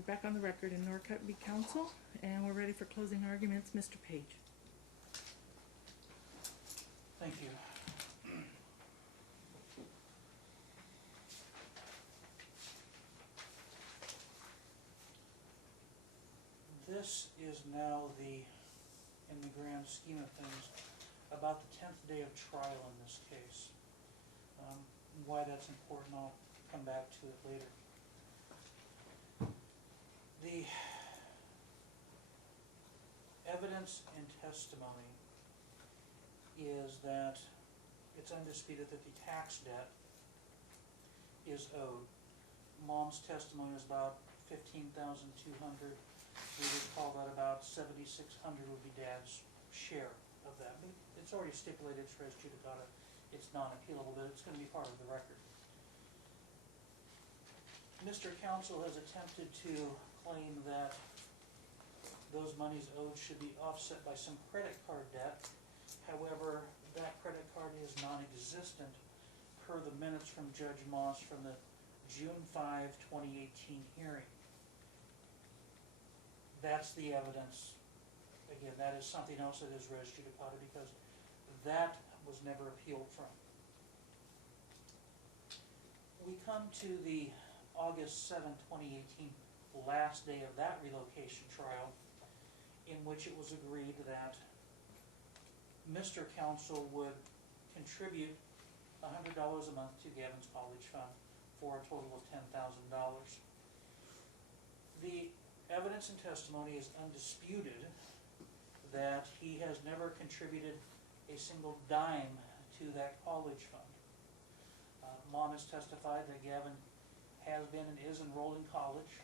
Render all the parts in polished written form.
We're back on the record in Norcutt v. Council, and we're ready for closing arguments. Mr. Page. Thank you. This is now in the grand scheme of things, about the 10th day of trial in this case. Why that's important, I'll come back to it later. The evidence and testimony is that it's undisputed that the tax debt is owed. Mom's testimony is about $15,200. We would call that about $7,600 would be Dad's share of that. It's already stipulated, it's res judicata, it's non-appealable, but it's going to be part of the record. Mr. Counsel has attempted to claim that those monies owed should be offset by some credit card debt. However, that credit card is non-existent per the minutes from Judge Moss from the June 5, 2018 hearing. That's the evidence. Again, that is something else that is res judicata because that was never appealed from. We come to the August 7, 2018 last day of that relocation trial, in which it was agreed that Mr. Counsel would contribute $100 a month to Gavin's college fund for a total of $10,000. The evidence and testimony is undisputed that he has never contributed a single dime to that college fund. Mom has testified that Gavin has been and is enrolled in college.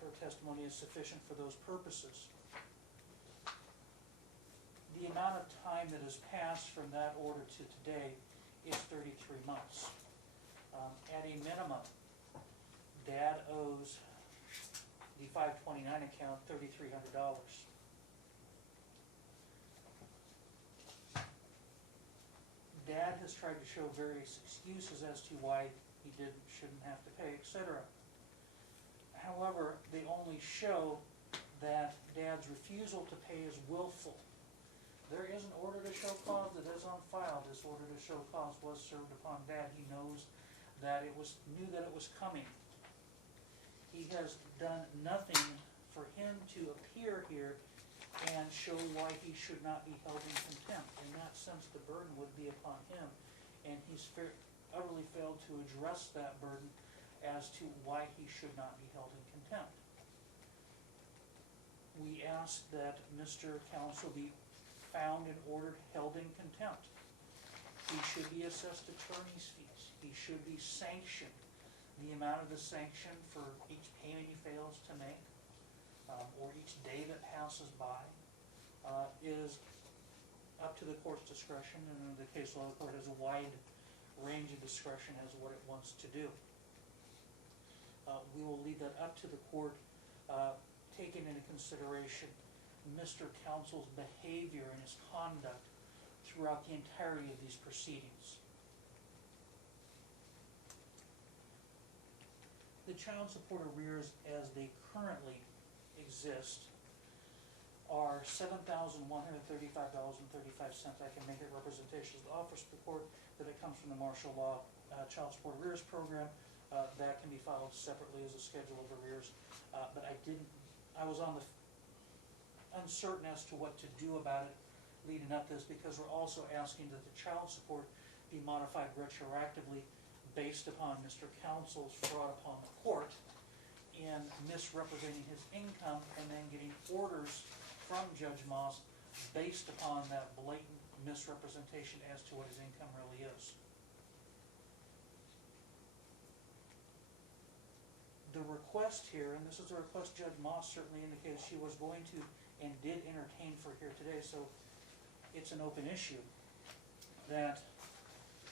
Her testimony is sufficient for those purposes. The amount of time that has passed from that order to today is 33 months. At a minimum, Dad owes the 529 account $3,300. Dad has tried to show various excuses as to why he shouldn't have to pay, etc. However, they only show that Dad's refusal to pay is willful. There is an order to show cause that is on file. This order to show cause was served upon Dad. He knows that knew that it was coming. He has done nothing for him to appear here and show why he should not be held in contempt. In that sense, the burden would be upon him, and he's utterly failed to address that burden as to why he should not be held in contempt. We ask that Mr. Counsel be found and ordered held in contempt. He should be assessed attorney's fees. He should be sanctioned. The amount of the sanction for each payment he fails to make or each day that passes by is up to the court's discretion, and in the case law, the court has a wide range of discretion as to what it wants to do. We will leave that up to the court, taking into consideration Mr. Counsel's behavior and his conduct throughout the entirety of these proceedings. The child support arrears as they currently exist are $7,135.35. I can make it representations of the office of the court that it comes from the martial law child support arrears program. That can be filed separately as a schedule of arrears. But I was on the uncertain as to what to do about it leading up to this, because we're also asking that the child support be modified retroactively based upon Mr. Counsel's fraud upon the court in misrepresenting his income and then getting orders from Judge Moss based upon that blatant misrepresentation as to what his income really is. The request here, and this is a request Judge Moss certainly indicated she was going to and did entertain for here today, so it's an open issue, that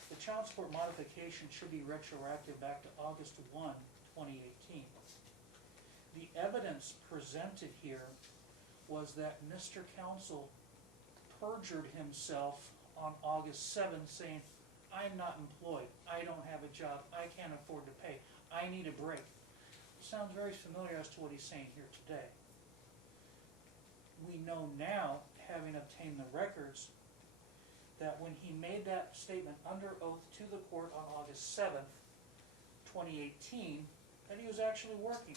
the child support modification should be retroactive back to August 1, 2018. The evidence presented here was that Mr. Counsel perjured himself on August 7, saying, I'm not employed, I don't have a job, I can't afford to pay, I need a break. sounds very familiar as to what he's saying here today. We know now, having obtained the records, that when he made that statement under oath to the court on August 7th, 2018, that he was actually working.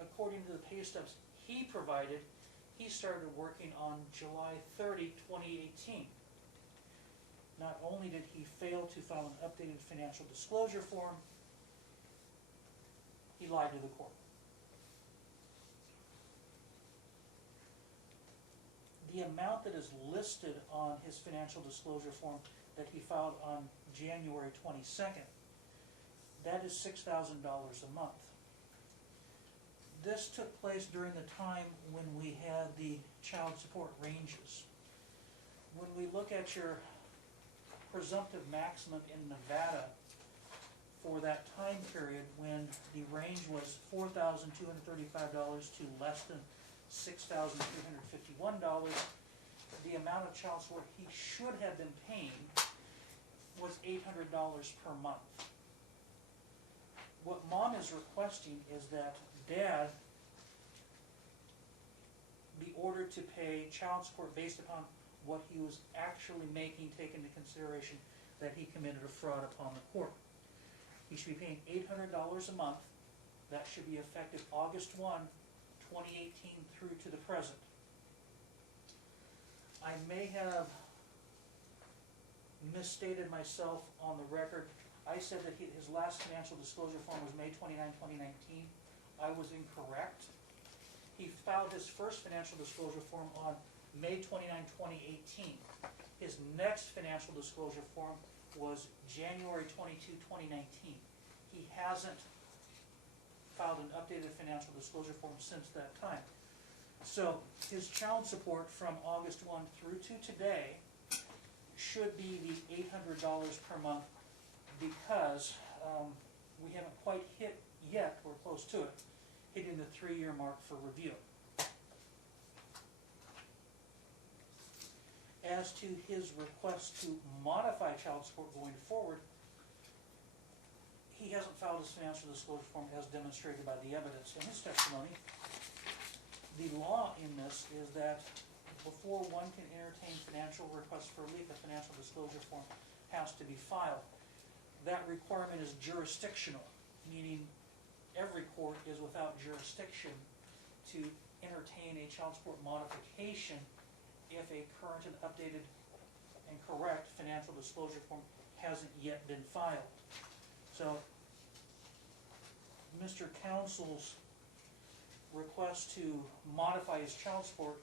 According to the pay stubs he provided, he started working on July 30, 2018. Not only did he fail to file an updated financial disclosure form, he lied to the court. The amount that is listed on his financial disclosure form that he filed on January 22nd, that is $6,000 a month. This took place during the time when we had the child support ranges. When we look at your presumptive maximum in Nevada for that time period, when the range was $4,235 to less than $6,351, the amount of child support he should have been paying was $800 per month. What Mom is requesting is that Dad be ordered to pay child support based upon what he was actually making, taking into consideration that he committed a fraud upon the court. He should be paying $800 a month. That should be effective August 1, 2018 through to the present. I may have misstated myself on the record. I said that his last financial disclosure form was May 29, 2019. I was incorrect. He filed his first financial disclosure form on May 29, 2018. His next financial disclosure form was January 22, 2019. He hasn't filed an updated financial disclosure form since that time. So his child support from August 1 through to today should be the $800 per month, because we haven't quite hit yet, we're close to it, hitting the 3-year mark for review. As to his request to modify child support going forward, he hasn't filed his financial disclosure form as demonstrated by the evidence in his testimony. The law in this is that before one can entertain financial requests for relief, a financial disclosure form has to be filed. That requirement is jurisdictional, meaning every court is without jurisdiction to entertain a child support modification if a current and updated and correct financial disclosure form hasn't yet been filed. So, Mr. Counsel's request to modify his child support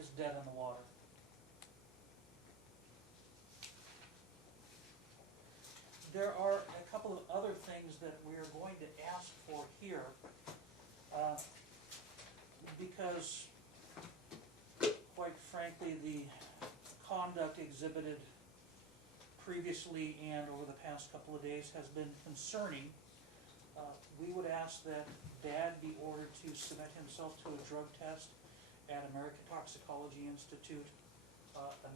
is dead in the water. There are a couple of other things that we are going to ask for here, because quite frankly the conduct exhibited previously and over the past couple of days has been concerning. We would ask that Dad be ordered to submit himself to a drug test at American Toxicology Institute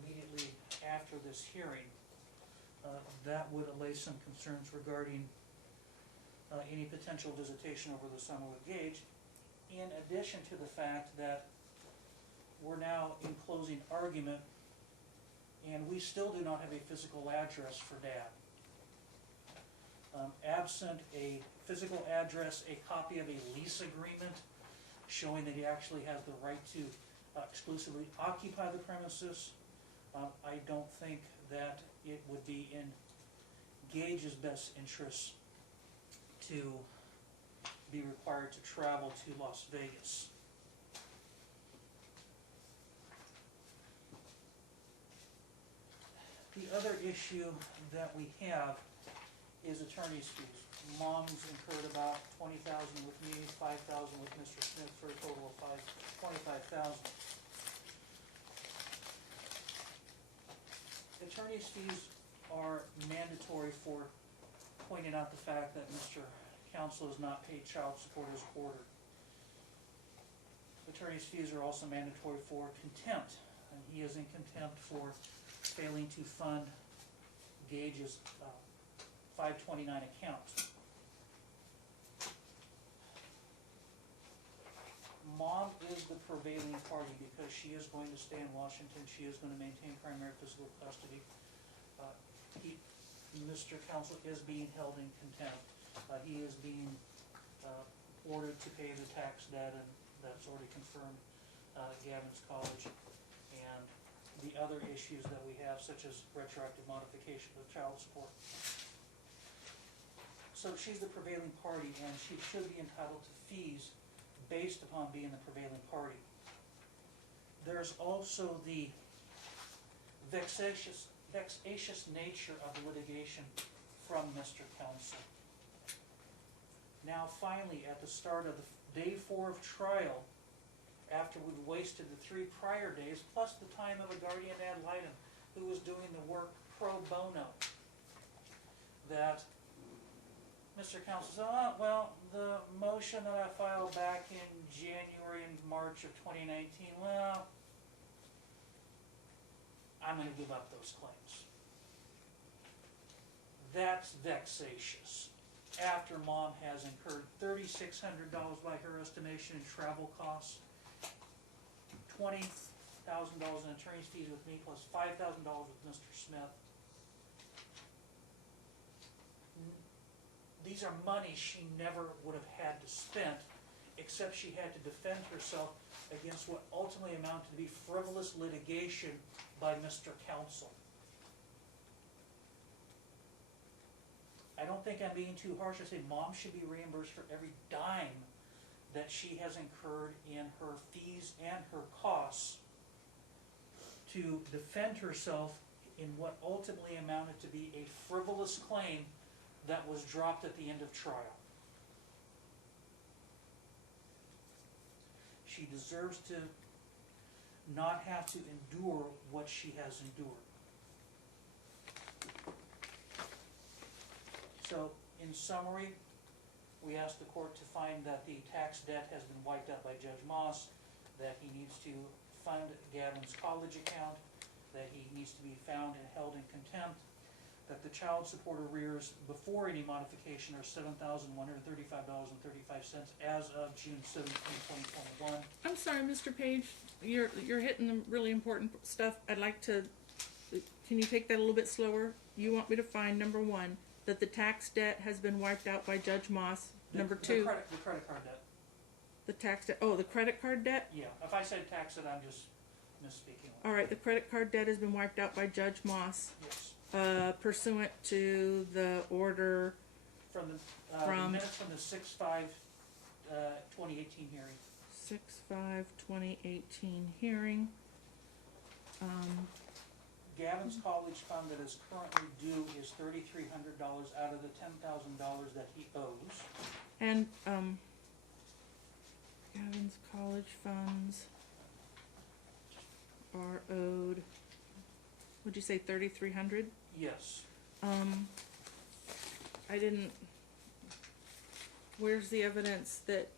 immediately after this hearing. That would allay some concerns regarding any potential visitation over the summer with Gage, in addition to the fact that we're now in closing argument and we still do not have a physical address for Dad. Absent a physical address, a copy of a lease agreement showing that he actually has the right to exclusively occupy the premises, I don't think that it would be in Gage's best interest to be required to travel to Las Vegas. The other issue that we have is attorney's fees. Mom's incurred about $20,000 with me, $5,000 with Mr. Smith, for a total of $25,000. Attorney's fees are mandatory for pointing out the fact that Mr. Counsel has not paid child support as ordered. Attorney's fees are also mandatory for contempt, and he is in contempt for failing to fund Gage's 529 account. prevailing party because she is going to stay in Washington, she is gonna maintain primary physical custody. Mr. Counsel is being held in contempt. He is being ordered to pay the tax debt, and that's already confirmed, Gavin's college, and the other issues that we have, such as retroactive modification of child support. So she's the prevailing party, and she should be entitled to fees based upon being the prevailing party. There's also the vexatious nature of the litigation from Mr. Counsel. Now finally, at the start of the day 4 of trial, after we'd wasted the 3 prior days, plus the time of a guardian ad litem who was doing the work pro bono, that Mr. Counsel said, oh, well, the motion that I filed back in January and March of 2019, well, I'm going to give up those claims. That's vexatious. After mom has incurred $3,600 by her estimation in travel costs, $20,000 in attorney's fees with me, plus $5,000 with Mr. Smith. These are money she never would have had to spend, except she had to defend herself against what ultimately amounted to be frivolous litigation by Mr. Counsel. I don't think I'm being too harsh. I say mom should be reimbursed for every dime that she has incurred in her fees and her costs to defend herself in what ultimately amounted to be a frivolous claim that was dropped at the end of trial. She deserves to not have to endure what she has endured. So, in summary, we ask the court to find that the tax debt has been wiped out by Judge Moss, that he needs to fund Gavin's college account, that he needs to be found and held in contempt, that the child support arrears before any modification are $7,135.35 as of June 17, 2021. I'm sorry, Mr. Page, you're hitting the really important stuff. I'd like to, can you take that a little bit slower? You want me to find, number 1, that the tax debt has been wiped out by Judge Moss. Number 2, the credit card debt. the tax debt, oh, the credit card debt? Yeah, if I said tax debt, I'm just misspeaking. All right, the credit card debt has been wiped out by Judge Moss. Yes. Pursuant to the order From the minutes from the 6/5/2018 hearing. 6/5/2018 hearing. Gavin's college fund that is currently due is $3,300 out of the $10,000 that he owes. And, Gavin's college funds are owed, would you say 3,300? Yes. I didn't, where's the evidence that,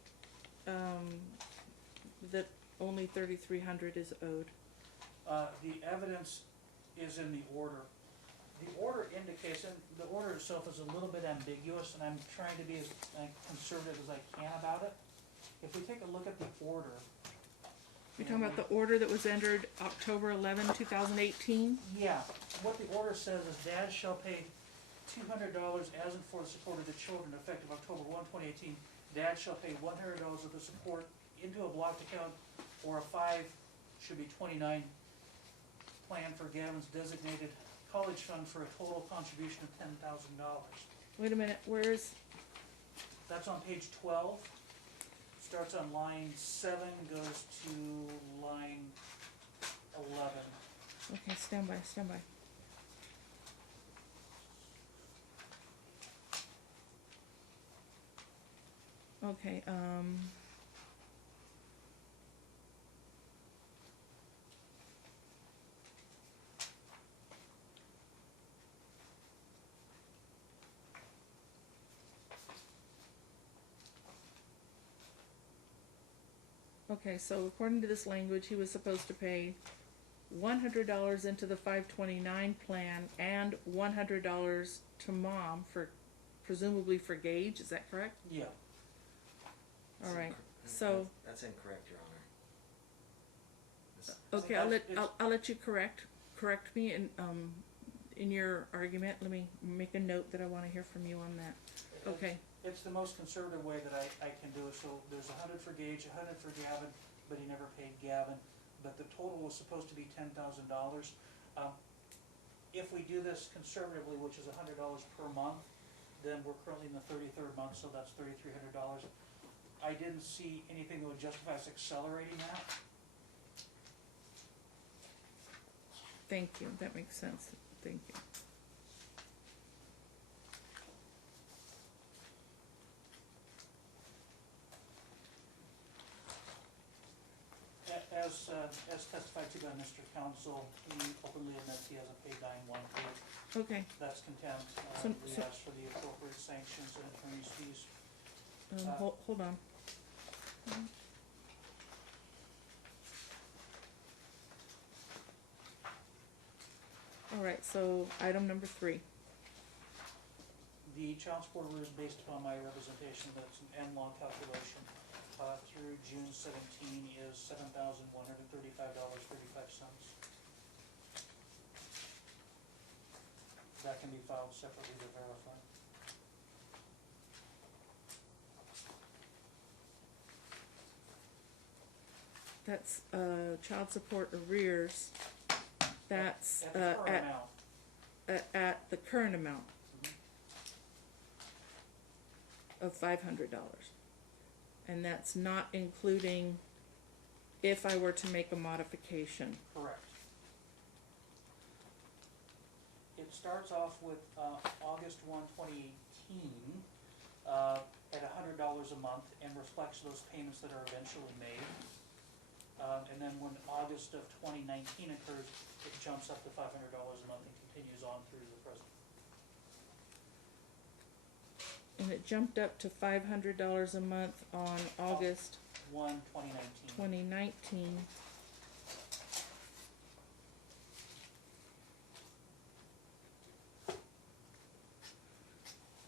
that only 3,300 is owed? The evidence is in the order. The order indicates, and the order itself is a little bit ambiguous, and I'm trying to be as conservative as I can about it. If we take a look at the order. You're talking about the order that was entered October 11, 2018? Yeah, what the order says is dad shall pay $200 as and for the support of the children effective October 1, 2018. Dad shall pay $100 of the support into a blocked account, or a 5, should be 29, plan for Gavin's designated college fund for a total contribution of $10,000. Wait a minute, where's, That's on page 12. Starts on line 7, goes to line 11. okay, stand by. Okay, okay, so according to this language, he was supposed to pay $100 into the 529 plan and $100 to mom for, presumably for Gage, is that correct? Yeah. All right, so, That's incorrect, Your Honor. Okay, I'll let you correct me in your argument. Let me make a note that I want to hear from you on that. Okay. It's the most conservative way that I can do it. So there's 100 for Gage, 100 for Gavin, but he never paid Gavin. But the total was supposed to be $10,000. If we do this conservatively, which is $100 per month, then we're currently in the 33rd month, so that's $3,300. I didn't see anything that would justify us accelerating that. Thank you. That makes sense. Thank you. As testified to by Mr. Counsel, he openly admits he hasn't paid 9-1 Okay. That's contempt. We asked for the appropriate sanctions and attorney's fees. Hold on. All right, so item number 3. The child support arrears based upon my representation, but it's an M-law calculation, through June 17 is $7,135.35. That can be filed separately to verify. That's child support arrears. That's At the current amount. At the current amount of $500, and that's not including if I were to make a modification. Correct. It starts off with August 1, 2018 at $100 a month and reflects those payments that are eventually made. And then when August of 2019 occurs, it jumps up to $500 a month and continues on through the present. And it jumped up to $500 a month on August 1, 2019. 2019.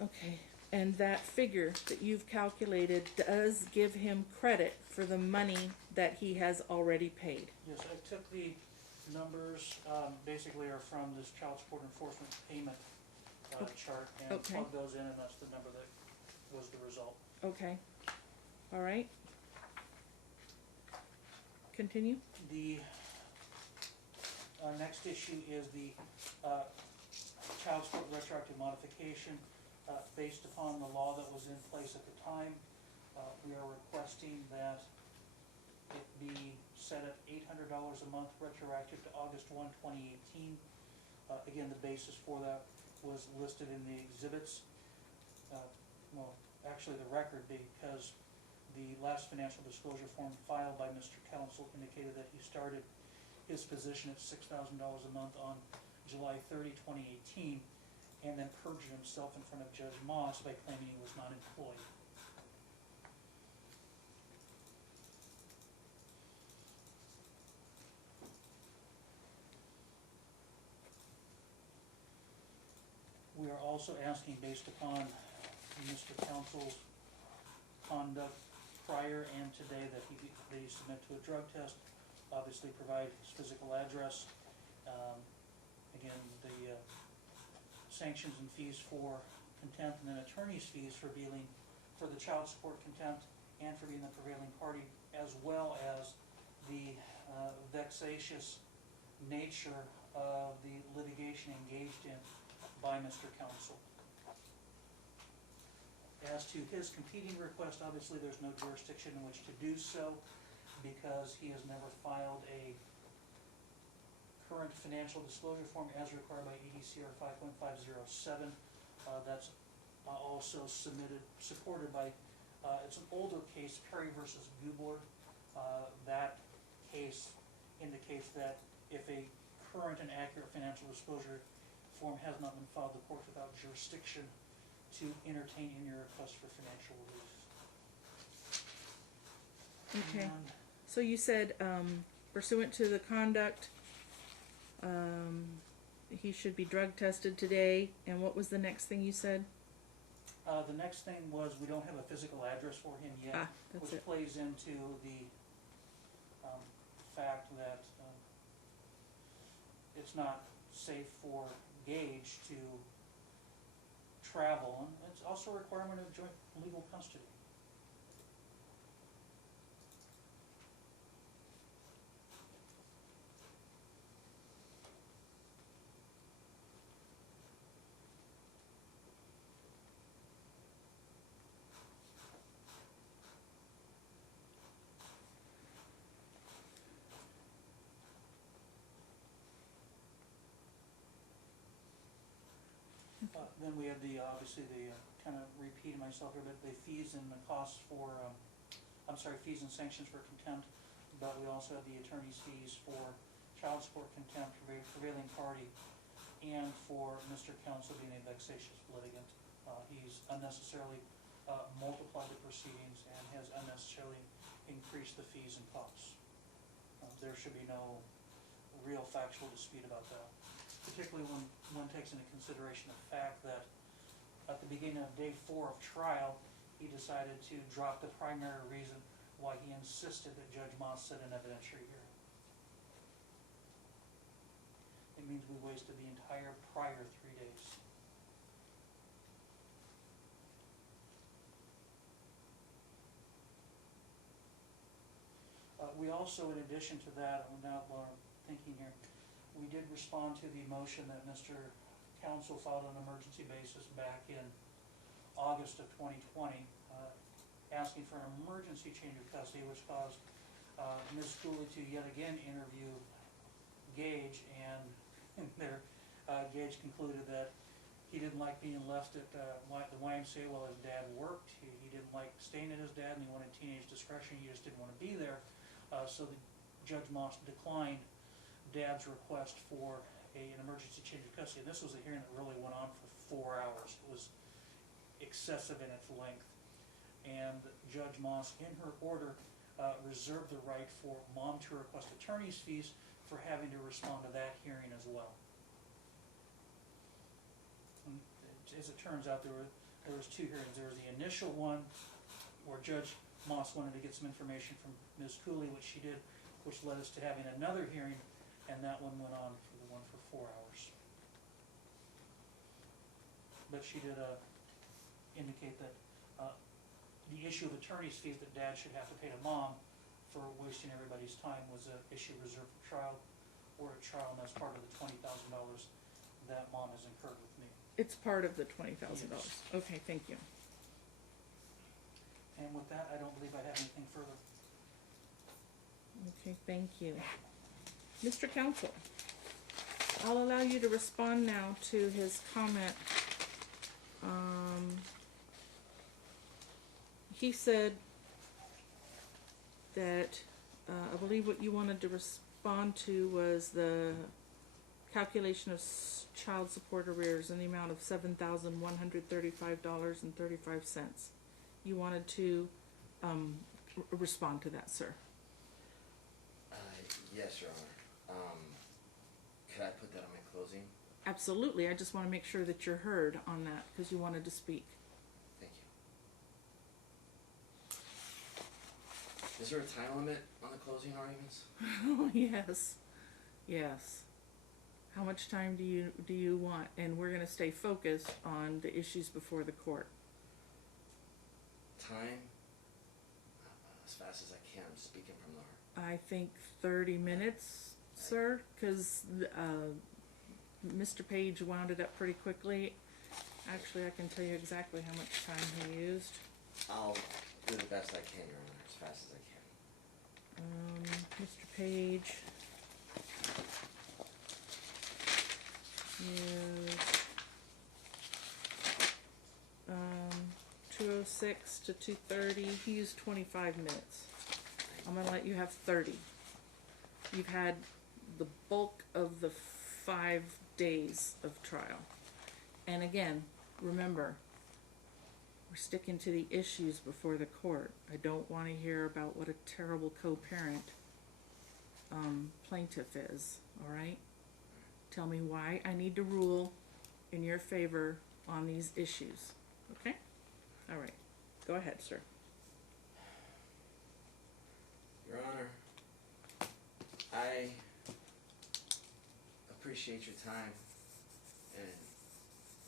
Okay, and that figure that you've calculated does give him credit for the money that he has already paid. Yes, I took the numbers, basically are from this child support enforcement payment chart, and Okay. plugged those in, and that's the number that was the result. Okay, all right. Continue. The next issue is the child support retroactive modification. Based upon the law that was in place at the time, we are requesting that it be set at $800 a month retroactive to August 1, 2018. Again, the basis for that was listed in the exhibits. Well, actually the record, because the last financial disclosure form filed by Mr. Counsel indicated that he started his position at $6,000 a month on July 30, 2018, and then perjured himself in front of Judge Moss by claiming he was not employed. We are also asking, based upon Mr. Counsel's conduct prior and today, that they submit to a drug test, obviously provide his physical address. Again, the sanctions and fees for contempt, and then attorney's fees for the child support contempt and for being the prevailing party, as well as the vexatious nature of the litigation engaged in by Mr. Counsel. As to his competing request, obviously there's no jurisdiction in which to do so, because he has never filed a current financial disclosure form as required by EDCR 5.507. That's also supported by, it's an older case, Perry versus Gubler. That case indicates that if a current and accurate financial disclosure form has not been filed, the court without jurisdiction to entertain any request for financial relief. Okay. And So you said pursuant to the conduct, he should be drug tested today, and what was the next thing you said? the next thing was, we don't have a physical address for him yet, That's which it. plays into the fact that it's not safe for Gage to travel, and it's also a requirement of joint legal custody. Then we have the, obviously the, kind of repeating myself here, but the fees and the costs for, fees and sanctions for contempt, but we also have the attorney's fees for child support contempt, prevailing party, and for Mr. Counsel being a vexatious litigant. He's unnecessarily multiplied the proceedings and has unnecessarily increased the fees and costs. There should be no real factual dispute about that, particularly when one takes into consideration the fact that at the beginning of day 4 of trial, he decided to drop the primary reason why he insisted that Judge Moss set an evidentiary hearing. It means we wasted the entire prior 3 days. We also, in addition to that, now while I'm thinking here, we did respond to the motion that Mr. Counsel filed on an emergency basis back in August of 2020, asking for an emergency change of custody, which caused Ms. Cooley to yet again interview Gage, and there Gage concluded that he didn't like being left at the YMCA while his dad worked. He didn't like staying at his dad, and he wanted teenage discretion. He just didn't want to be there. So Judge Moss declined Dad's request for an emergency change of custody. This was a hearing that really went on for 4 hours. It was excessive in its length. And Judge Moss, in her order, reserved the right for Mom to request attorney's fees for having to respond to that hearing as well. And as it turns out, there was 2 hearings. There was the initial one where Judge Moss wanted to get some information from Ms. Cooley, which she did, which led us to having another hearing, and that one went on for the one for 4 hours. But she did indicate that the issue of attorney's fees that Dad should have to pay to Mom for wasting everybody's time was an issue reserved for trial, or a trial, and that's part of the $20,000 that Mom has incurred with me. It's part of the $20,000. Yes. Okay, thank you. And with that, I don't believe I have anything further. Okay, thank you. Mr. Counsel, I'll allow you to respond now to his comment. He said that, I believe what you wanted to respond to was the calculation of child support arrears in the amount of $7,135.35. You wanted to respond to that, sir. Yes, Your Honor. Could I put that on my closing? Absolutely. I just want to make sure that you're heard on that because you wanted to speak. Thank you. Is there a time limit on the closing arguments? Oh, yes. Yes. How much time do you want? And we're going to stay focused on the issues before the court. Time? As fast as I can. I'm speaking from the heart. I think 30 minutes, sir, because Mr. Page wound it up pretty quickly. Actually, I can tell you exactly how much time he used. I'll do the best I can, Your Honor, as fast as I can. Mr. Page used 2:06 to 2:30. He used 25 minutes. I'm going to let you have 30. You've had the bulk of the 5 days of trial. And again, remember, we're sticking to the issues before the court. I don't want to hear about what a terrible co-parent plaintiff is, all right? Tell me why I need to rule in your favor on these issues, okay? All right, go ahead, sir. Your Honor, I appreciate your time and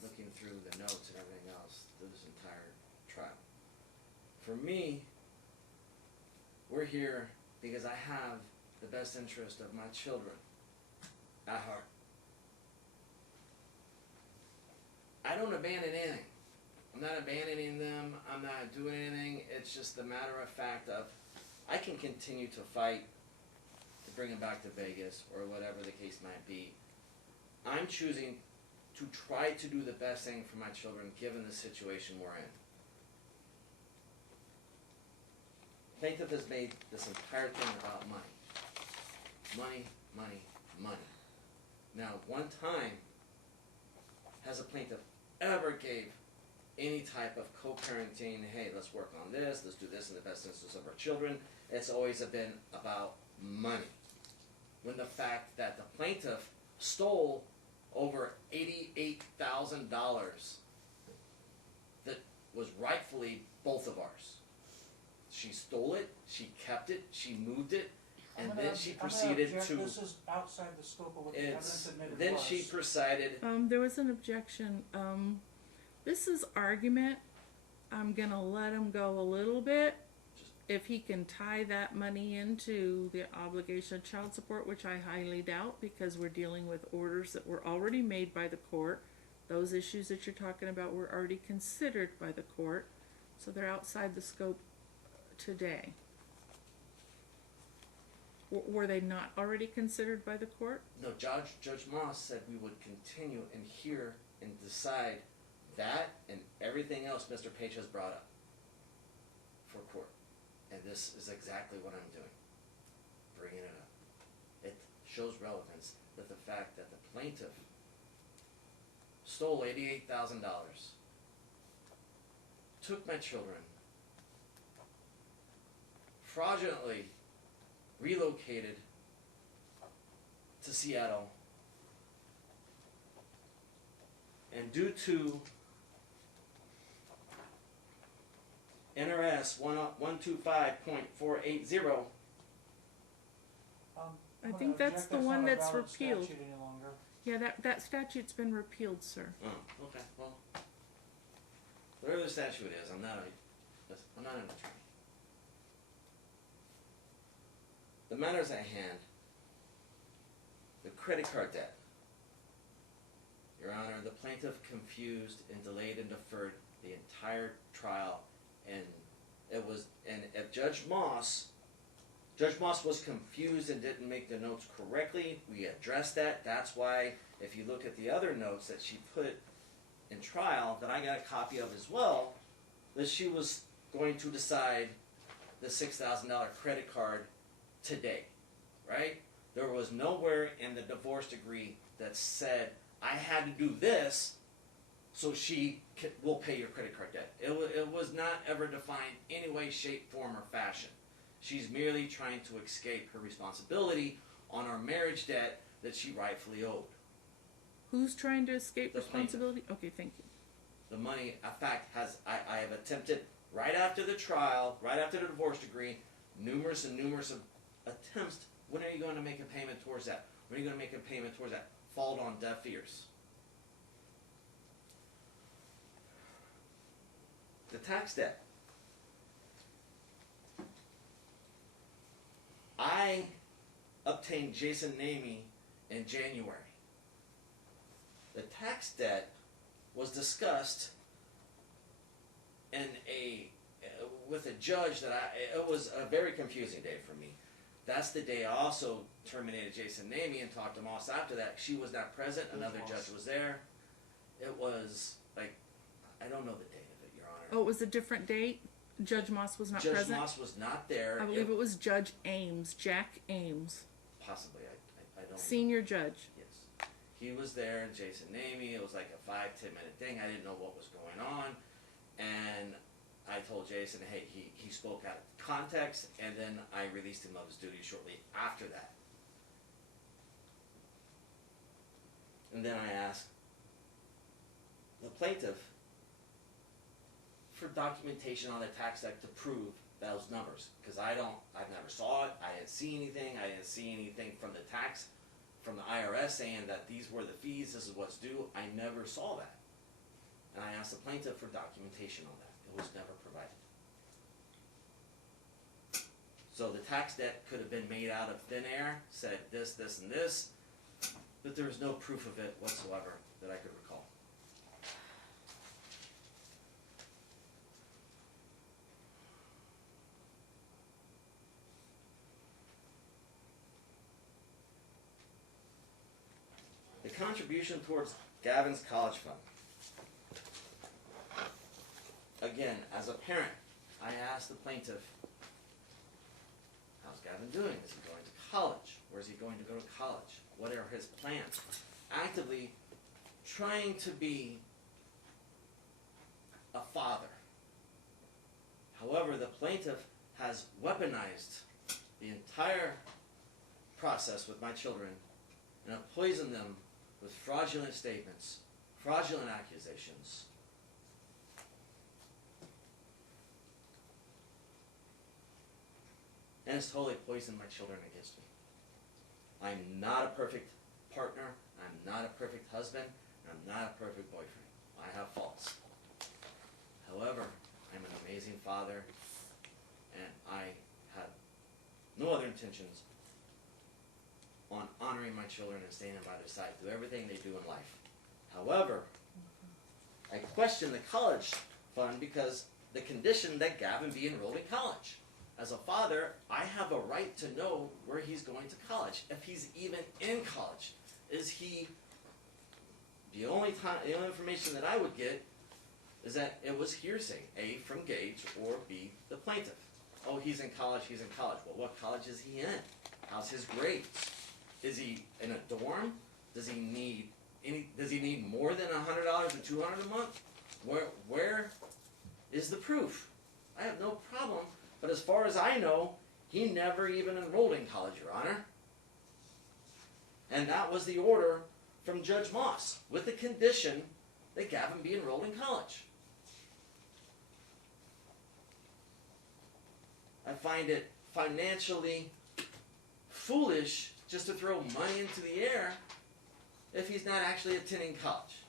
looking through the notes and everything else through this entire trial. For me, we're here because I have the best interest of my children at heart. I don't abandon anything. I'm not abandoning them. I'm not doing anything. It's just the matter of fact of I can continue to fight to bring them back to Vegas or whatever the case might be. I'm choosing to try to do the best thing for my children given the situation we're in. Plaintiff has made this entire thing about money. Money, money, money. Now, one time, has a plaintiff ever gave any type of co-parenting, hey, let's work on this, let's do this in the best interest of our children. It's always been about money. When the fact that the plaintiff stole over $88,000 that was rightfully both of ours. She stole it, she kept it, she moved it, and then she proceeded to... This is outside the scope of what the evidence admitted Then was. she proceeded... There was an objection. This is argument. I'm gonna let him go a little bit. If he can tie that money into the obligation of child support, which I highly doubt because we're dealing with orders that were already made by the court. Those issues that you're talking about were already considered by the court, so they're outside the scope today. Were they not already considered by the court? No, Judge Moss said we would continue and hear and decide that and everything else Mr. Page has brought up for court. And this is exactly what I'm doing, bringing it up. It shows relevance that the fact that the plaintiff stole $88,000, took my children, fraudulently relocated to Seattle, and due to NRS 125.480. I think that's the one that's repealed. Statute any longer. Yeah, that statute's been repealed, sir. Oh, okay. Well, whatever the statute is, I'm not an attorney. The matters at hand, the credit card debt. Your Honor, the plaintiff confused and delayed and deferred the entire trial, and if Judge Moss was confused and didn't make the notes correctly, we addressed that. That's why, if you look at the other notes that she put in trial, that I got a copy of as well, that she was going to decide the $6,000 credit card today, right? There was nowhere in the divorce decree that said, I had to do this so she will pay your credit card debt. It was not ever defined any way, shape, form, or fashion. She's merely trying to escape her responsibility on our marriage debt that she rightfully owed. Who's trying to escape The responsibility? Okay, thank you. The money, in fact, I have attempted, right after the trial, right after the divorce decree, numerous attempts. When are you going to make a payment towards that? When are you going to make a payment towards that? Fall on deaf ears. The tax debt. I obtained Jason Namey in January. The tax debt was discussed in with a judge that it was a very confusing day for me. That's the day I also terminated Jason Namey and talked to Moss after that. She was not present. Another judge was there. It was like, I don't know the date of it, Your Honor. Oh, it was a different date? Judge Moss was not present? Judge Moss was not there. I believe it was Judge Ames, Jack Ames. Possibly, I don't Senior judge. Yes. He was there, and Jason Namey. It was like a 5-10 minute thing. I didn't know what was going on. And I told Jason, hey, he spoke out of context, and then I released him of his duty shortly after that. And then I asked the plaintiff for documentation on the tax deck to prove those numbers, because I've never saw it, I didn't see anything from the from the IRS saying that these were the fees, this is what's due. I never saw that. And I asked the plaintiff for documentation on that. It was never provided. So the tax debt could have been made out of thin air, said this, this, and this, but there was no proof of it whatsoever that I could recall. The contribution towards Gavin's college fund. Again, as a parent, I asked the plaintiff, how's Gavin doing? Is he going to college? Where is he going to go to college? What are his plans? Actively trying to be a father. However, the plaintiff has weaponized the entire process with my children and have poisoned them with fraudulent statements, fraudulent accusations. And it's totally poisoned my children against me. I'm not a perfect partner, I'm not a perfect husband, and I'm not a perfect boyfriend. I have faults. However, I'm an amazing father, and I have no other intentions on honoring my children and standing by their side through everything they do in life. However, I question the college fund because the condition that Gavin be enrolled in college. As a father, I have a right to know where he's going to college, if he's even in college. Is he, the only information that I would get is that it was hearsay, A, from Gage, or B, the plaintiff. Oh, he's in college. Well, what college is he in? How's his grades? Is he in a dorm? Does he need more than $100 or $200 a month? Where is the proof? I have no problem, but as far as I know, he never even enrolled in college, Your Honor. And that was the order from Judge Moss, with the condition that Gavin be enrolled in college. I find it financially foolish just to throw money into the air if he's not actually attending college.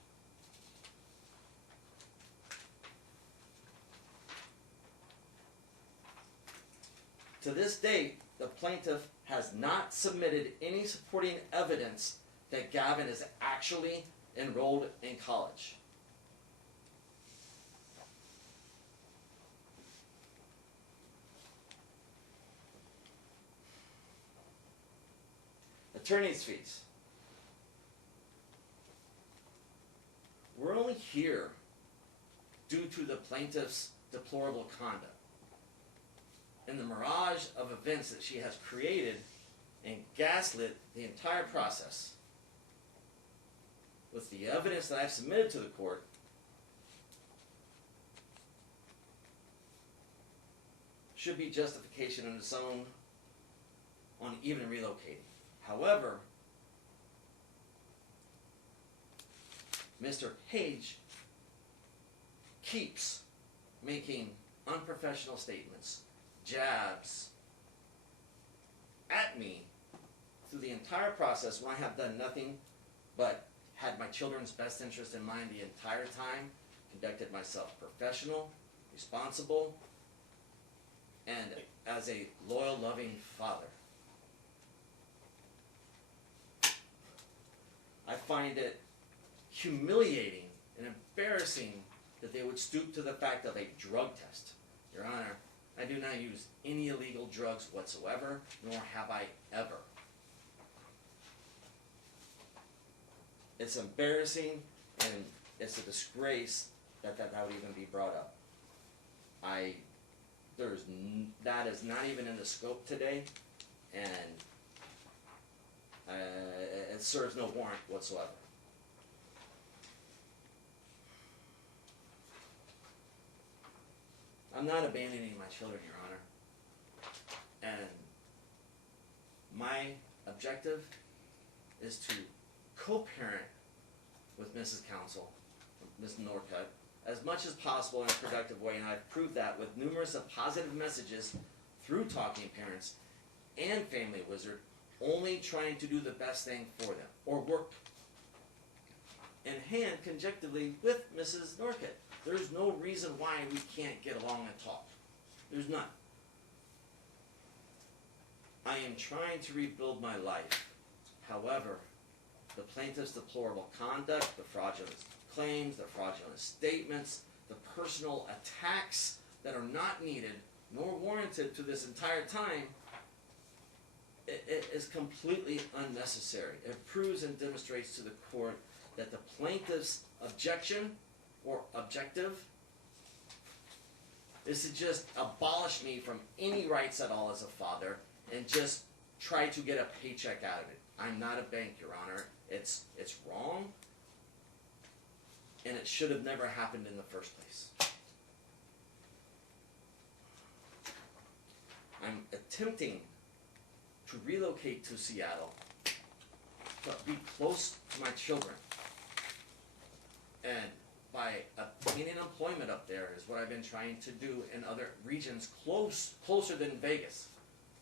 To this date, the plaintiff has not submitted any supporting evidence that Gavin is actually enrolled in college. Attorney's fees. We're only here due to the plaintiff's deplorable conduct and the mirage of events that she has created and gaslit the entire process. With the evidence that I've submitted to the court, should be justification in its own on even relocating. However, Mr. Page keeps making unprofessional statements, jabs at me through the entire process when I have done nothing but had my children's best interest in mind the entire time, conducted myself professional, responsible, and as a loyal, loving father. I find it humiliating and embarrassing that they would stoop to the fact of a drug test. Your Honor, I do not use any illegal drugs whatsoever, nor have I ever. It's embarrassing and it's a disgrace that would even be brought up. That is not even in the scope today, and it serves no warrant whatsoever. I'm not abandoning my children, Your Honor. And my objective is to co-parent with Mrs. Counsel, Ms. Norcutt, as much as possible in a productive way, and I've proved that with numerous of positive messages through Talking Parents and Family Wizard, only trying to do the best thing for them, or work in hand conjunctively with Mrs. Norcutt. There's no reason why we can't get along and talk. There's none. I am trying to rebuild my life. However, the plaintiff's deplorable conduct, the fraudulent claims, the fraudulent statements, the personal attacks that are not needed nor warranted to this entire time, it is completely unnecessary. It proves and demonstrates to the court that the plaintiff's objection or objective is to just abolish me from any rights at all as a father and just try to get a paycheck out of it. I'm not a bank, Your Honor. It's wrong, and it should have never happened in the first place. I'm attempting to relocate to Seattle, but be close to my children. And by obtaining employment up there is what I've been trying to do in other regions closer than Vegas.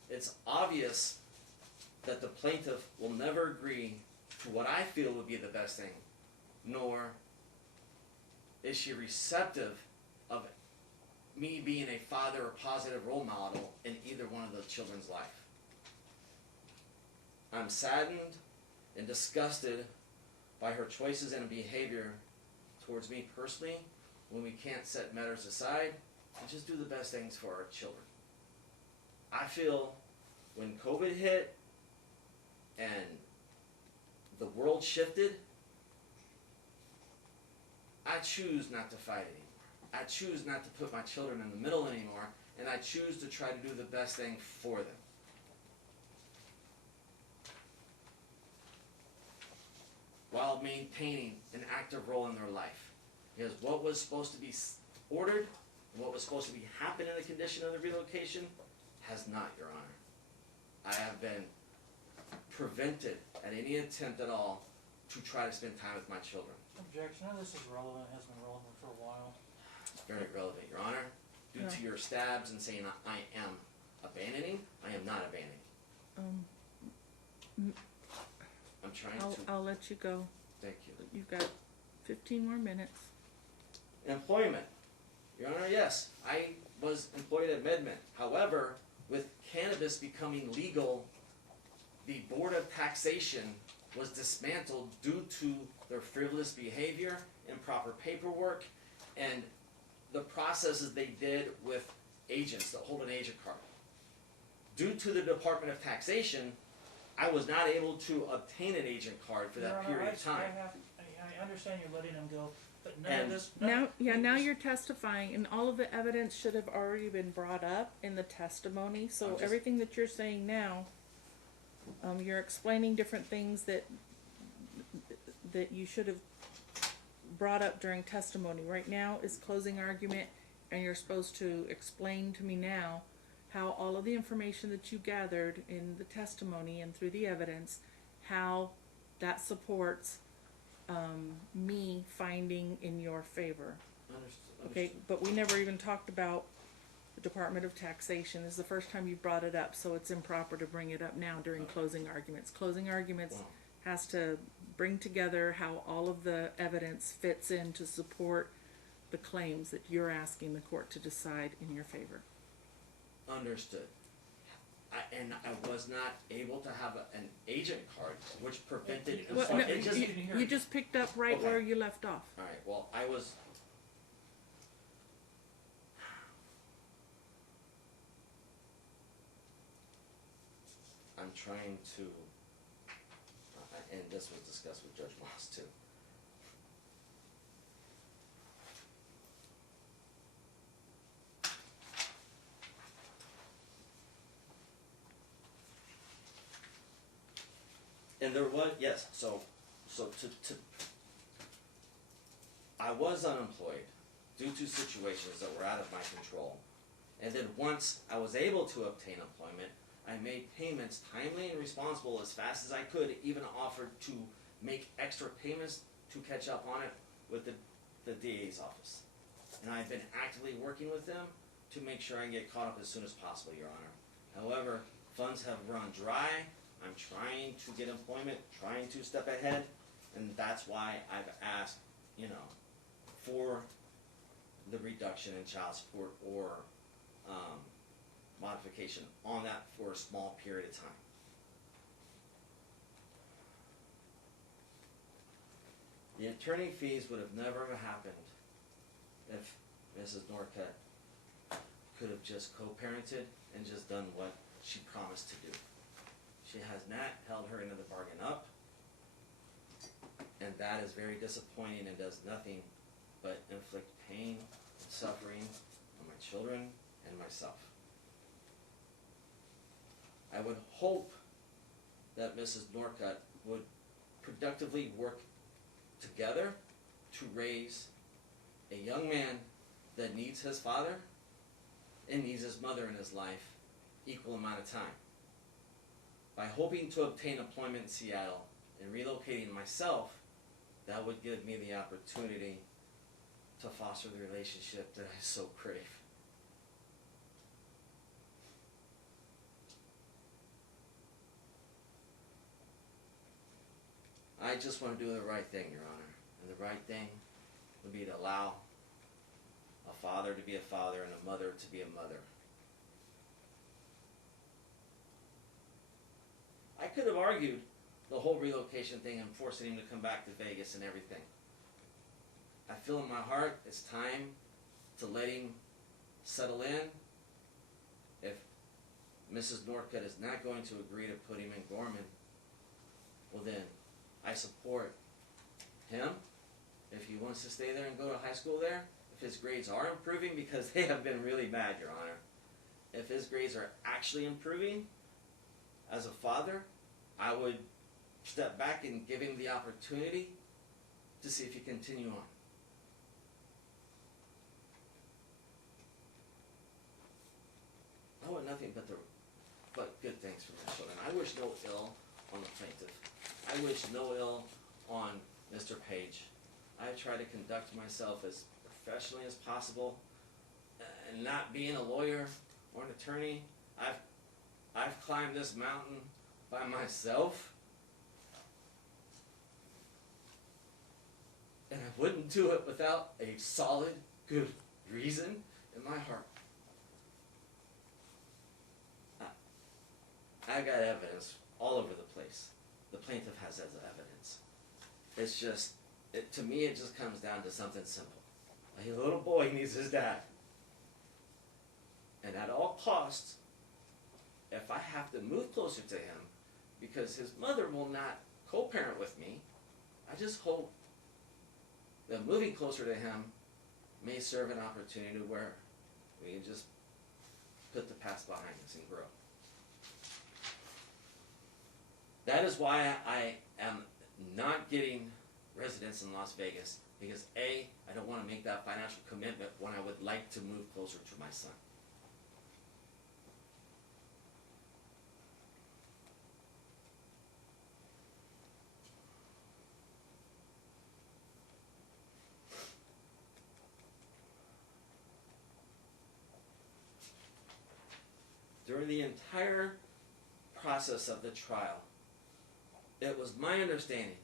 It's obvious that the plaintiff will never agree to what I feel would be the best thing, nor is she receptive of me being a father or positive role model in either one of the children's life. I'm saddened and disgusted by her choices and behavior towards me personally when we can't set matters aside and just do the best things for our children. I feel when COVID hit and the world shifted, I choose not to fight anymore. I choose not to put my children in the middle anymore, and I choose to try to do the best thing for them. While maintaining an active role in their life. Because what was supposed to be ordered, and what was supposed to be happen in the condition of the relocation, has not, Your Honor. I have been prevented at any attempt at all to try to spend time with my children. Objection, now this is relevant, has been relevant for a while. It's very relevant, Your Honor. Due to your stabs and saying I am abandoning, I am not abandoning. I'm trying to... I'll let you go. Thank you. You've got 15 more minutes. Employment. Your Honor, yes, I was employed at MedMint. However, with cannabis becoming legal, the Board of Taxation was dismantled due to their frivolous behavior, improper paperwork, and the processes they did with agents that hold an agent card. Due to the Department of Taxation, I was not able to obtain an agent card for that period of time. I understand you're letting them go, but none And of this... Now you're testifying, and all of the evidence should have already been brought up in the testimony. So everything that you're saying now, you're explaining different things that you should have brought up during testimony. Right now is closing argument, and you're supposed to explain to me now how all of the information that you gathered in the testimony and through the evidence, how that supports me finding in your favor. Understood. Okay, but we never even talked about the Department of Taxation. This is the first time you brought it up, so it's improper to bring it up now during closing arguments. Closing arguments has to bring together how all of the evidence fits in to support the claims that you're asking the court to decide in your favor. Understood. I was not able to have an agent card, which prevented... Well, no, it just, you just picked up right Okay. where you left off. Alright, well, I was... I'm trying to... and this was discussed with Judge Moss, too. And there was, yes, so I was unemployed due to situations that were out of my control. And then once I was able to obtain employment, I made payments timely and responsible as fast as I could, even offered to make extra payments to catch up on it with the DA's office. and I've been actively working with them to make sure I can get caught up as soon as possible, Your Honor. However, funds have run dry. I'm trying to get employment, trying to step ahead, and that's why I've asked, for the reduction in child support or modification on that for a small period of time. The attorney fees would have never happened if Mrs. Norcutt could have just co-parented and just done what she promised to do. She has not held her end of the bargain up, and that is very disappointing and does nothing but inflict pain and suffering on my children and myself. I would hope that Mrs. Norcutt would productively work together to raise a young man that needs his father and needs his mother in his life equal amount of time. By hoping to obtain employment in Seattle and relocating myself, that would give me the opportunity to foster the relationship that I so crave. I just want to do the right thing, Your Honor. And the right thing would be to allow a father to be a father and a mother to be a mother. I could have argued the whole relocation thing and forcing him to come back to Vegas and everything. I feel in my heart it's time to let him settle in. If Mrs. Norcutt is not going to agree to put him in Gorman, well then, I support him if he wants to stay there and go to high school there. If his grades are improving, because they have been really bad, Your Honor. If his grades are actually improving, as a father, I would step back and give him the opportunity to see if he can continue on. I want nothing but good things for my children. I wish no ill on the plaintiff. I wish no ill on Mr. Page. I try to conduct myself as professionally as possible, and not being a lawyer or an attorney. I've climbed this mountain by myself, and I wouldn't do it without a solid, good reason in my heart. I got evidence all over the place. The plaintiff has as evidence. It's just, to me it just comes down to something simple. A little boy needs his dad. And at all costs, if I have to move closer to him because his mother will not co-parent with me, I just hope that moving closer to him may serve an opportunity where we can just put the past behind us and grow. That is why I am not getting residence in Las Vegas, because A, I don't want to make that financial commitment when I would like to move closer to my son. During the entire process of the trial, it was my understanding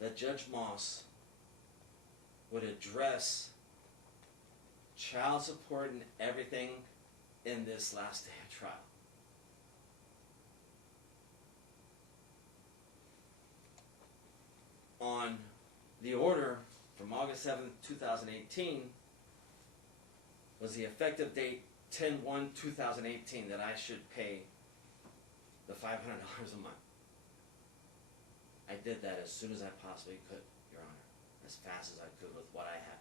that Judge Moss would address child support and everything in this last day of trial. On the order from August 7th, 2018, was the effective date 10/1/2018 that I should pay the $500 a month. I did that as soon as I possibly could, Your Honor, as fast as I could with what I had.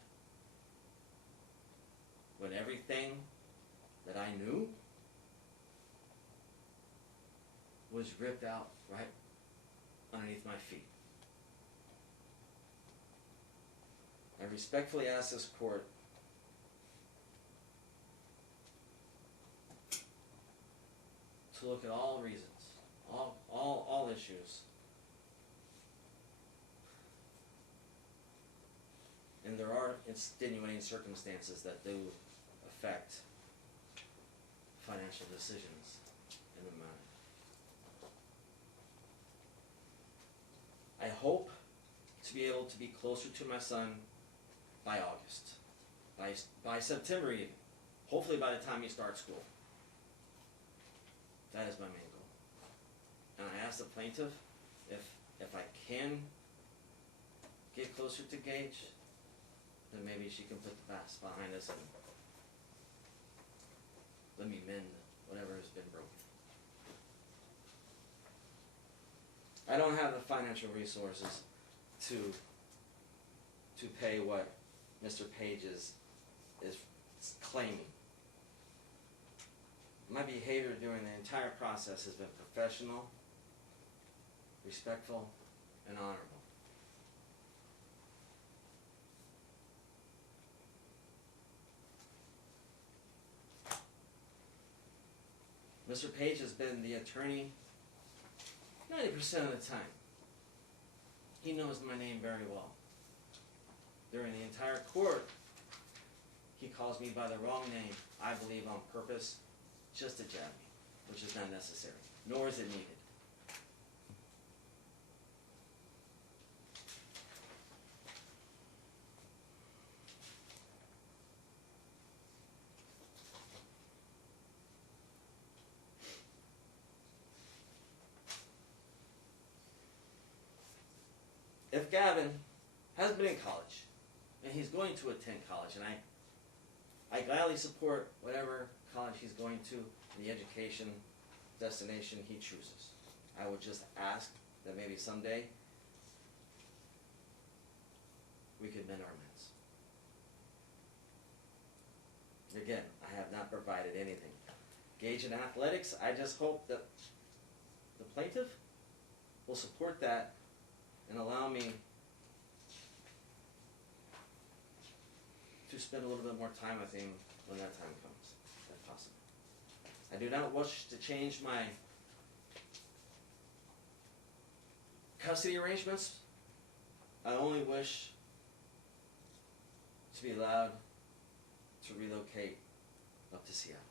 When everything that I knew was ripped out right underneath my feet. I respectfully ask this court to look at all reasons, all issues, and there are extenuating circumstances that do affect financial decisions in the matter. I hope to be able to be closer to my son by August, by September even, hopefully by the time he starts school. That is my main goal. And I asked the plaintiff if I can get closer to Gage, then maybe she can put the past behind us and let me mend whatever has been broken. I don't have the financial resources to pay what Mr. Page is claiming. My behavior during the entire process has been professional, respectful, and honorable. Mr. Page has been the attorney 90% of the time. He knows my name very well. During the entire court, he calls me by the wrong name, I believe on purpose, just to jab me, which is not necessary, nor is it needed. If Gavin has been in college, and he's going to attend college, and I gladly support whatever college he's going to, the education destination he chooses. I would just ask that maybe someday we could mend our meds. Again, I have not provided anything. Gage in athletics, I just hope that the plaintiff will support that and allow me to spend a little bit more time with him when that time comes, if possible. I do not wish to change my custody arrangements. I only wish to be allowed to relocate up to Seattle.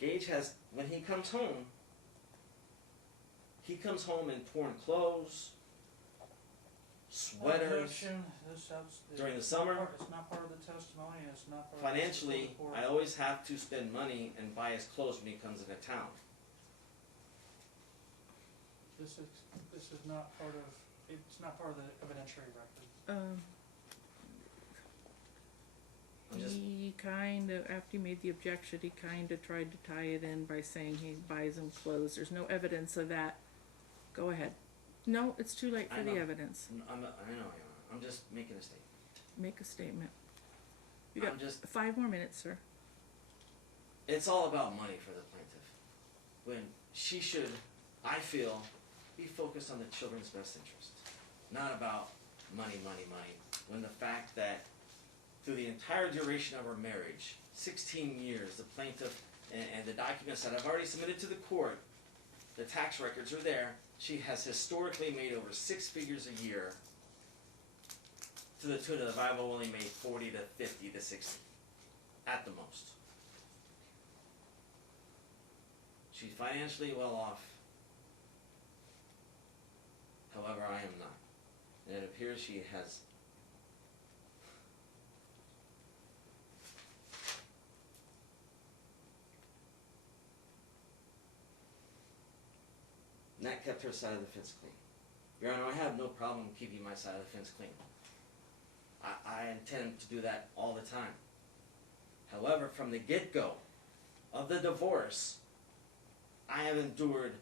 Gage has, when he comes home in torn clothes, sweaters. Objection. During the summer. It's not part of the testimony, and it's not part Financially, of the report. I always have to spend money and buy his clothes when he comes into town. This is not part of, it's not part of the evidentiary record. He kind of, after he made the objection, he kind of tried to tie it in by saying he buys him clothes. There's no evidence of that. Go ahead. No, it's too late for I the know. evidence. I know, I'm just making a statement. Make a statement. You got I'm just, 5 more minutes, sir. it's all about money for the plaintiff. When she should, I feel, be focused on the children's best interest. Not about money. When the fact that through the entire duration of her marriage, 16 years, the plaintiff, and the documents that I've already submitted to the court, the tax records are there, she has historically made over 6 figures a year, to the tune of I've only made 40 to 50 to 60, at the most. She's financially well off, however I am not. And it appears she has not kept her side of the fence clean. Your Honor, I have no problem keeping my side of the fence clean. I intend to do that all the time. However, from the get-go of the divorce, I have endured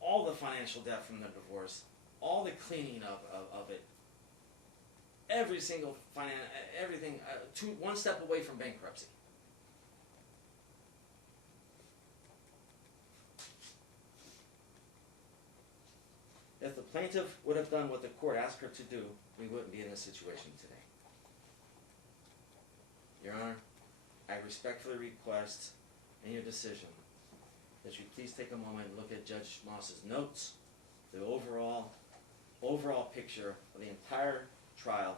all the financial debt from the divorce, all the cleaning of it, every single everything, one step away from bankruptcy. If the plaintiff would have done what the court asked her to do, we wouldn't be in this situation today. Your Honor, I respectfully request in your decision that you please take a moment and look at Judge Moss's notes, the overall picture of the entire trial,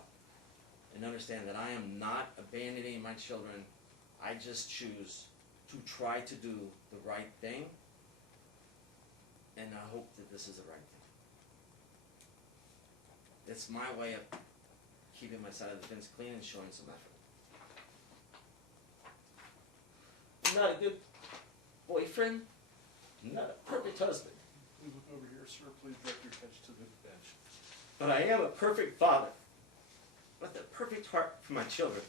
and understand that I am not abandoning my children. I just choose to try to do the right thing, and I hope that this is the right thing. It's my way of keeping my side of the fence clean and showing some effort. I'm not a good boyfriend, I'm not a perfect husband, Move it over here, sir. Please direct your attention to the bench. but I am a perfect father with a perfect heart for my children.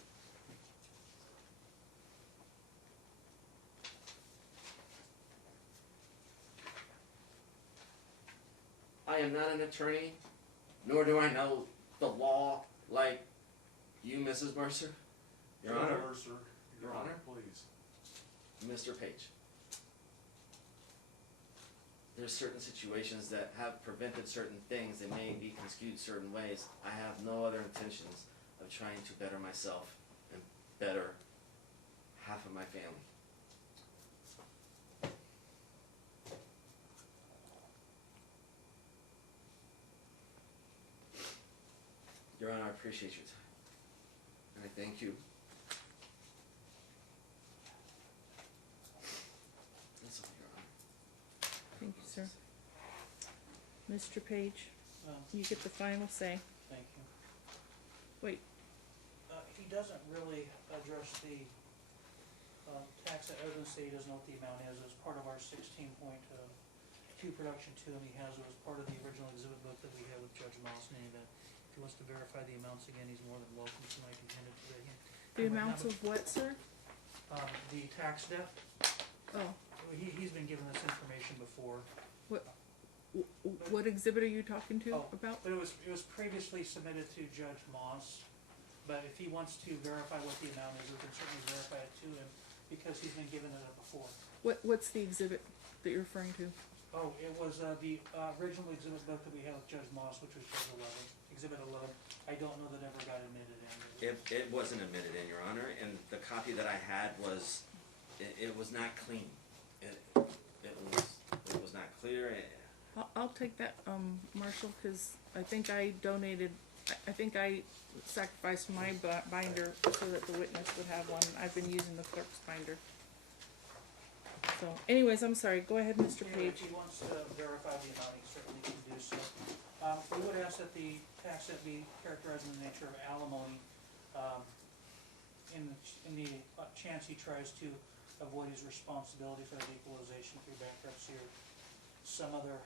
I am not an attorney, nor do I know the law like you, Mrs. Mercer. Your Honor, Mercer, Your Honor. please. Mr. Page. There's certain situations that have prevented certain things that may be construed certain ways. I have no other intentions of trying to better myself and better half of my family. Your Honor, I appreciate your time, and I thank you. That's all, Your Honor. Thank you, sir. Mr. Page, Um, you get the final say. Thank you. Wait, He doesn't really address the tax, other than say he doesn't know what the amount is. As part of our 16.2 production two, and he has it as part of the original exhibit book that we have with Judge Moss, and that if he wants to verify the amounts again, he's more than welcome, so I can hand it to him. the amounts of what, sir? The tax debt, Oh, he's been given this information before, what exhibit are you talking to Oh. about? but it was previously submitted to Judge Moss. But if he wants to verify what the amount is, we can certainly verify it to him, because he's been given it before. What's the exhibit that you're referring to? Oh, it was the original exhibit book that we had with Judge Moss, which was Exhibit 11. I don't know that ever got admitted in. It wasn't admitted in, Your Honor, and the copy that I had was, it was not clean. It was not clear. I'll take that, Marshall, cause I think I donated, I think I sacrificed my binder so that the witness would have one. I've been using the clerk's binder. So, anyways, I'm sorry, go ahead, Mr. Anyway, Page. if he wants to verify the amount, he certainly can do so. We would ask that the tax debt be characterized in the nature of alimony, in the chance he tries to avoid his responsibility for the equalization through bankruptcy or some other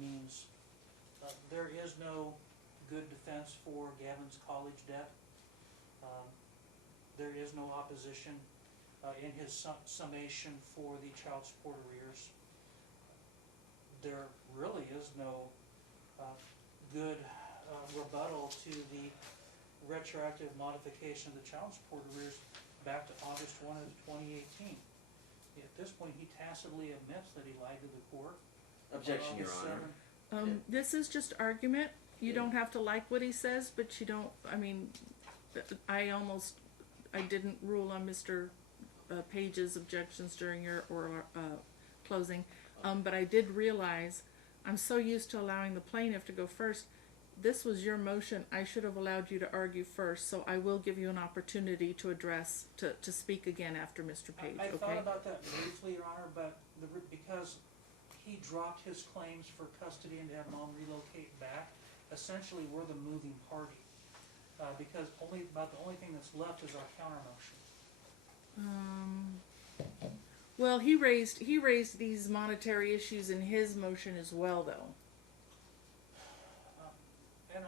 means. There is no good defense for Gavin's college debt. There is no opposition in his summation for the child support arrears. There really is no good rebuttal to the retroactive modification of the child support arrears back to August 1 of 2018. At this point, he tacitly admits that he lied to the court. Objection, Your Honor. This is just argument. You don't have to like what he says, but you don't, I mean, I didn't rule on Mr. Page's objections during your closing, but I did realize, I'm so used to allowing the plaintiff to go first. This was your motion. I should have allowed you to argue first, so I will give you an opportunity to address, to speak again after Mr. Page, I okay? thought about that briefly, Your Honor, but because he dropped his claims for custody and to have mom relocate back, essentially we're the moving party. Because about the only thing that's left is our counter motion. Well, he raised these monetary issues in his motion as well, though. And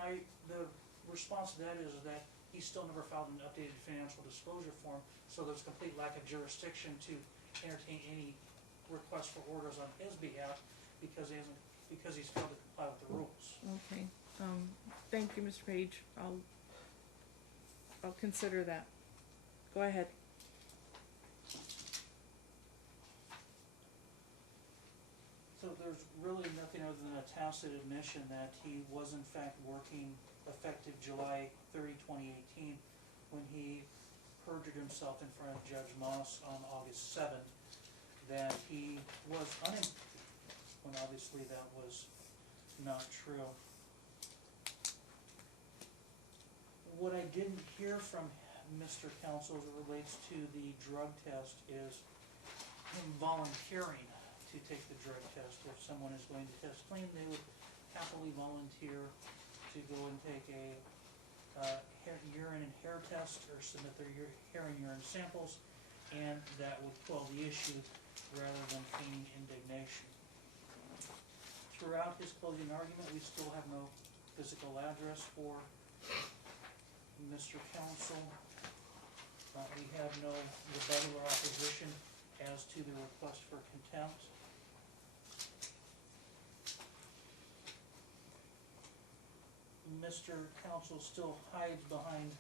the response to that is that he still never filed an updated financial disclosure form, so there's complete lack of jurisdiction to entertain any request for orders on his behalf because he's failed to comply with the rules. Okay, thank you, Mr. Page. I'll consider that. Go ahead. So there's really nothing other than a tacit admission that he was in fact working effective July 30, 2018, when he perjured himself in front of Judge Moss on August 7th that he was unemployed, when obviously that was not true. What I didn't hear from Mr. Counsel as it relates to the drug test is him volunteering to take the drug test. If someone is going to test clean, they would happily volunteer to go and take a urine and hair test or submit their hair and urine samples, and that would quell the issue rather than feigning indignation. Throughout his closing argument, we still have no physical address for Mr. Counsel. We have no rebuttal or opposition as to the request for contempt. Mr. Counsel still hides behind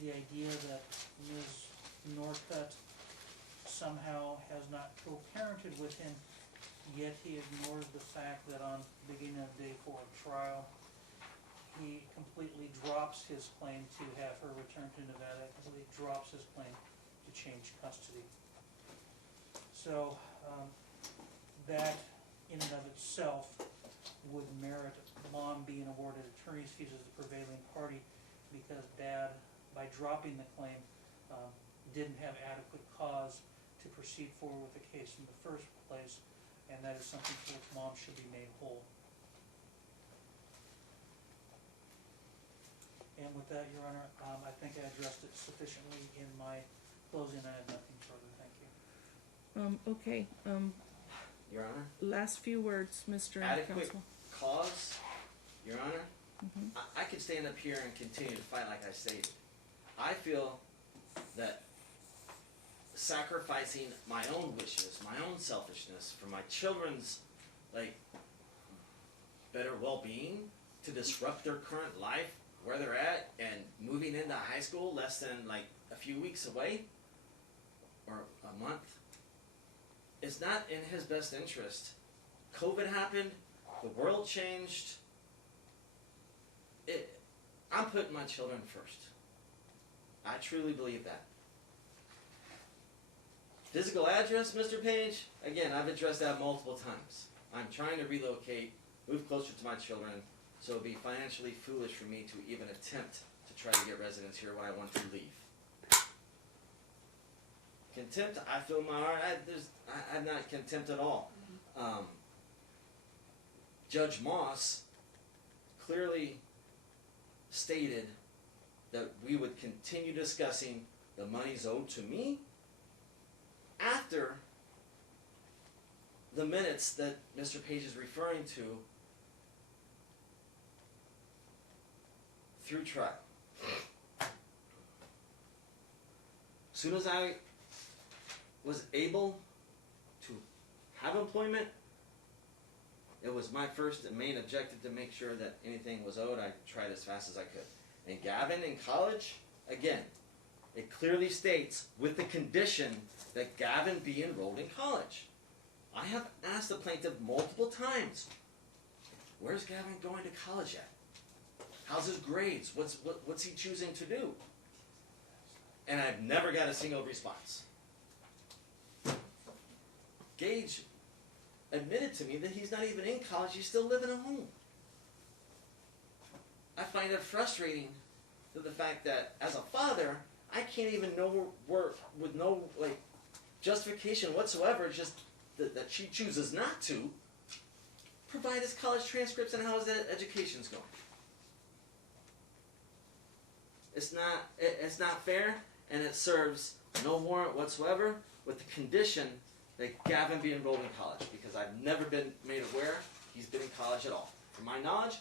the idea that Ms. Norcutt somehow has not co-parented with him, yet he ignores the fact that on the beginning of day 4 of trial, he completely drops his claim to have her returned to Nevada, completely drops his claim to change custody. So that in and of itself would merit Mom being awarded attorney's fees as the prevailing party, because Dad, by dropping the claim, didn't have adequate cause to proceed forward with the case in the first place, and that is something for which Mom should be made whole. And with that, Your Honor, I think I addressed it sufficiently in my closing. I have nothing further. Thank you. Okay, Your Honor, last few words, Mr. adequate Counsel. cause, Your Honor, Mhm. I could stand up here and continue to fight like I stated. I feel that sacrificing my own wishes, my own selfishness for my children's, like, better well-being, to disrupt their current life, where they're at, and moving into high school less than, like, a few weeks away, or a month, is not in his best interest. COVID happened, the world changed. I'm putting my children first. I truly believe that. Physical address, Mr. Page, again, I've addressed that multiple times. I'm trying to relocate, move closer to my children, so it would be financially foolish for me to even attempt to try to get residence here when I want to leave. Contempt, I feel my heart, I'm not contempt at all. Judge Moss clearly stated that we would continue discussing the monies owed to me after the minutes that Mr. Page is referring to through trial. As soon as I was able to have employment, it was my first and main objective to make sure that anything was owed. I tried as fast as I could. And Gavin in college, again, it clearly states with the condition that Gavin be enrolled in college. I have asked the plaintiff multiple times, where's Gavin going to college at? How's his grades? What's he choosing to do? And I've never got a single response. Gage admitted to me that he's not even in college, he's still living at home. I find it frustrating to the fact that as a father, I can't even know where with no justification whatsoever, just that she chooses not to provide his college transcripts and how his education's going. It's not fair, and it serves no warrant whatsoever, with the condition that Gavin be enrolled in college, because I've never been made aware he's been in college at all. From my knowledge,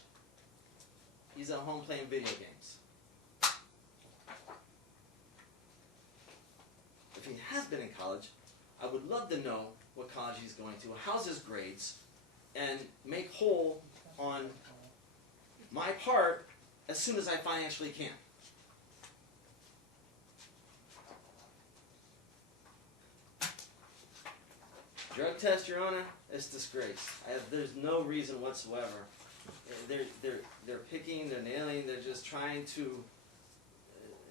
he's at home playing video games. If he has been in college, I would love to know what college he's going to, how's his grades, and make whole on my part as soon as I financially can. Drug test, Your Honor, it's disgrace. There's no reason whatsoever. They're picking, they're nailing, they're just trying to.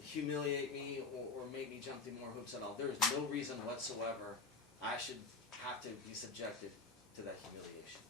humiliate me or make me jump through more hoops at all. There is no reason whatsoever I should have to be subjected to that humiliation.